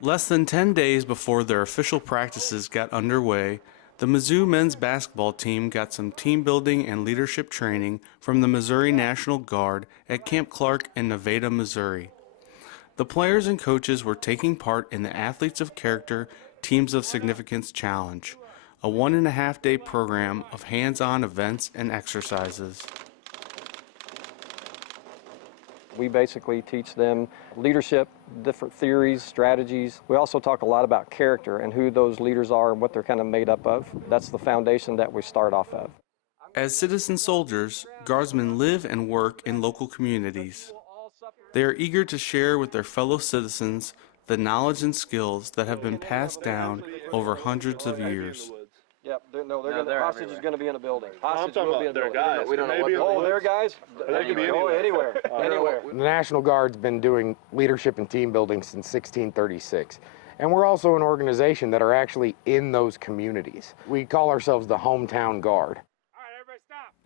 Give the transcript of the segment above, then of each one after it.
Less than 10 days before their official practices got underway, the Mizzou men's basketball team got some team building and leadership training from the Missouri National Guard at Camp Clark in Nevada, Missouri. The players and coaches were taking part in the Athletes of Character Teams of Significance Challenge, a 1.5-day program of hands-on events and exercises. We basically teach them leadership, different theories, strategies. We also talk a lot about character and who those leaders are and what they're kind of made up of. That's the foundation that we start off of. As citizen soldiers, Guardsmen live and work in local communities. They are eager to share with their fellow citizens the knowledge and skills that have been passed down over hundreds of years. Yep, the hostage is going to be in a building. Hostage will be in a building. Guys. We don't know what. Oh, they're guys? They could be anywhere. Anywhere. The National Guard's been doing leadership and team building since 1636. And we're also an organization that are actually in those communities. We call ourselves the Hometown Guard.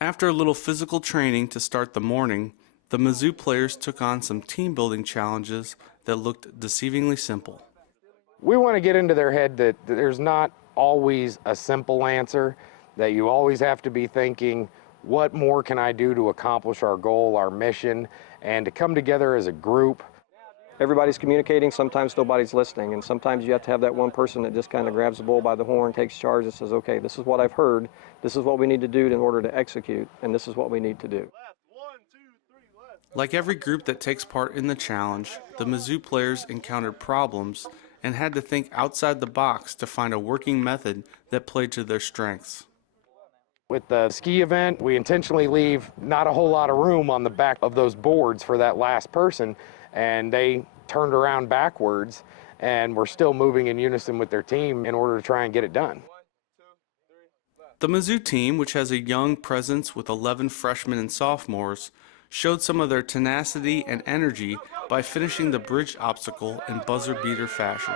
After a little physical training to start the morning, the Mizzou players took on some team building challenges that looked deceivingly simple. We want to get into their head that there's not always a simple answer, that you always have to be thinking, what more can I do to accomplish our goal, our mission, and to come together as a group. Everybody's communicating, sometimes nobody's listening, and sometimes you have to have that one person that just kind of grabs the bull by the horn, takes charge and says, okay, this is what I've heard, this is what we need to do in order to execute, and this is what we need to do. Like every group that takes part in the challenge, the Mizzou players encountered problems and had to think outside the box to find a working method that played to their strengths. With the ski event, we intentionally leave not a whole lot of room on the back of those boards for that last person, and they turned around backwards and were still moving in unison with their team in order to try and get it done. The Mizzou team, which has a young presence with 11 freshmen and sophomores, showed some of their tenacity and energy by finishing the bridge obstacle in buzzer beater fashion.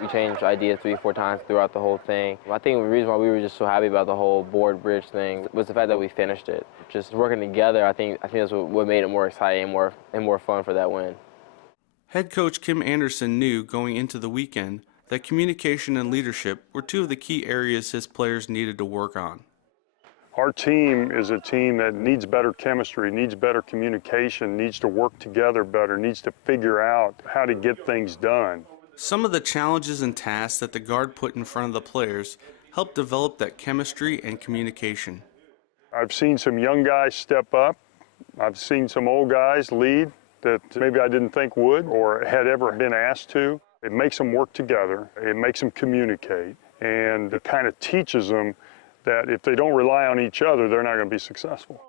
We changed ideas 3 or 4 times throughout the whole thing. I think the reason why we were just so happy about the whole board bridge thing was the fact that we finished it. Just working together, I think that's what made it more exciting and more fun for that win. Head coach Kim Anderson knew going into the weekend that communication and leadership were 2 of the key areas his players needed to work on. Our team is a team that needs better chemistry, needs better communication, needs to work together better, needs to figure out how to get things done. Some of the challenges and tasks that the Guard put in front of the players helped develop that chemistry and communication. I've seen some young guys step up. I've seen some old guys lead that maybe I didn't think would or had ever been asked to. It makes them work together, it makes them communicate, and it kind of teaches them that if they don't rely on each other, they're not going to be successful.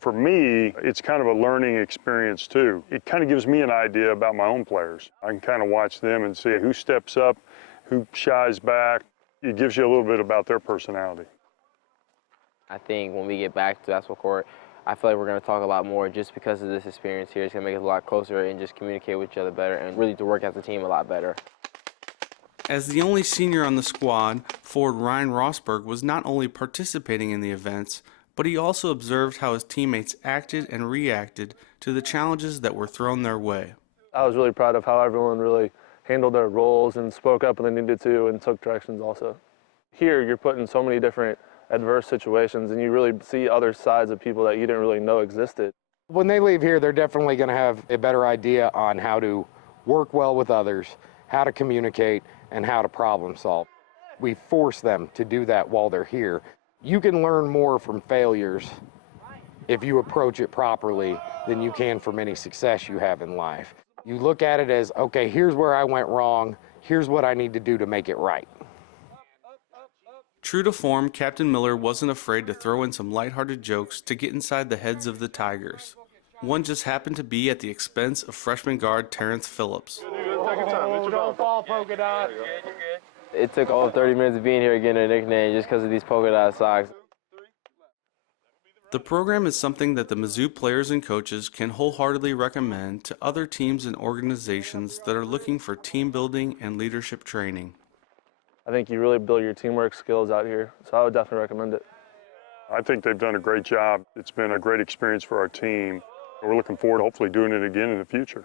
For me, it's kind of a learning experience too. It kind of gives me an idea about my own players. I can kind of watch them and see who steps up, who shies back. It gives you a little bit about their personality. I think when we get back to basketball court, I feel like we're going to talk a lot more just because of this experience here. It's going to make us a lot closer and just communicate with each other better and really to work as a team a lot better. As the only senior on the squad, forward Ryan Rosberg was not only participating in the events, but he also observed how his teammates acted and reacted to the challenges that were thrown their way. I was really proud of how everyone really handled their roles and spoke up when they needed to and took directions also. Here, you're put in so many different adverse situations, and you really see other sides of people that you didn't really know existed. When they leave here, they're definitely going to have a better idea on how to work well with others, how to communicate, and how to problem solve. We force them to do that while they're here. You can learn more from failures if you approach it properly than you can from any success you have in life. You look at it as, okay, here's where I went wrong, here's what I need to do to make it right. True to form, Captain Miller wasn't afraid to throw in some lighthearted jokes to get inside the heads of the Tigers. One just happened to be at the expense of freshman guard Terrence Phillips. Don't fall, polka dot. It took all 30 minutes of being here getting a nickname just because of these polka dot socks. The program is something that the Mizzou players and coaches can wholeheartedly recommend to other teams and organizations that are looking for team building and leadership training. I think you really build your teamwork skills out here, so I would definitely recommend it. I think they've done a great job. It's been a great experience for our team. We're looking forward to hopefully doing it again in the future.